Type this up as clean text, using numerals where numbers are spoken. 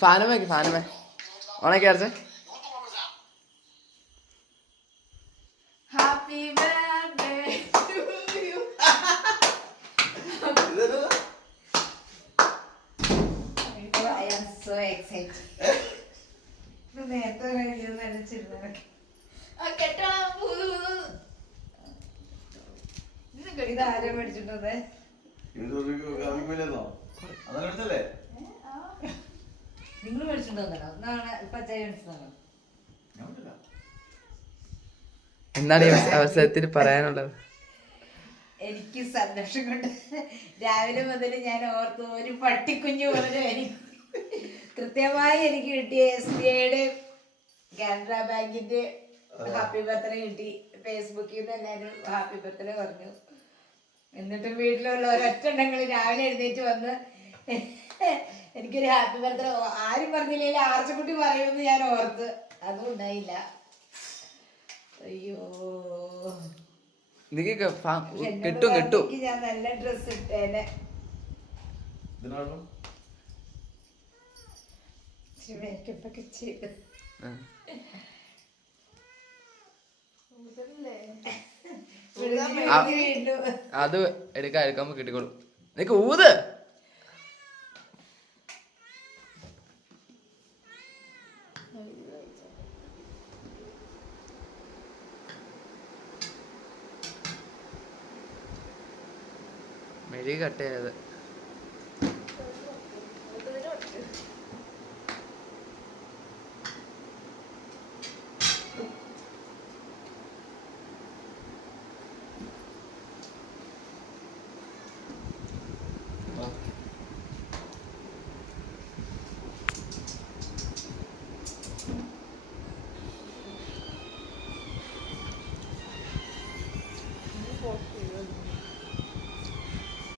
ഫാനുമേ ഓണൊക്കെ അടിച്ചേ. Happy birthday to you. I am so excited. നേരത്തെ നനച്ചിരുന്നൊക്കെ ഇത് ആരും മേടിച്ചിട്ടേ നിങ്ങൾ മേടിച്ചിട്ടുണ്ടോ? പച്ചായ മേടിച്ചതാണോ? എന്താണ് ഈ അവസരത്തിൽ പറയാനുള്ളത്? എനിക്ക് സന്തോഷം കൊണ്ട് രാവിലെ മുതൽ ഞാൻ ഓർത്തു ഒരു പട്ടിക്കുഞ്ഞു പറഞ്ഞു. എനിക്ക് കൃത്യമായി എനിക്ക് കിട്ടിയ SBIയുടെ കാനറ ബാങ്കിന്റെ ഹാപ്പി ബർത്ത്ഡേ കിട്ടി. ഫേസ്ബുക്കിൽ നിന്ന് എല്ലാവരും ഹാപ്പി ബർത്ത്ഡേ പറഞ്ഞു. എന്നിട്ടും വീട്ടിലുള്ള ഒരൊറ്റെണ്ണങ്ങൾ രാവിലെ എഴുന്നേറ്റ് വന്ന് എനിക്കൊരു ഹാപ്പി ബർത്ത്ഡേ ആരും പറഞ്ഞില്ലെങ്കിൽ ആർച്ചക്കുട്ടി പറയുമെന്ന് ഞാൻ ഓർത്ത്. അതും ഉണ്ടായില്ല. അയ്യോ, കിട്ടും. ഞാൻ നല്ല ഡ്രസ് ഇട്ടേനെ. മേക്കപ്പൊക്കെ ചെയ്ത് അത് എടുക്കുമ്പോ കിട്ടിക്കോളും. നിനക്ക് ഊത്. മെഴുകി കട്ട് ചെയ്തത്. ഫോട്ടോ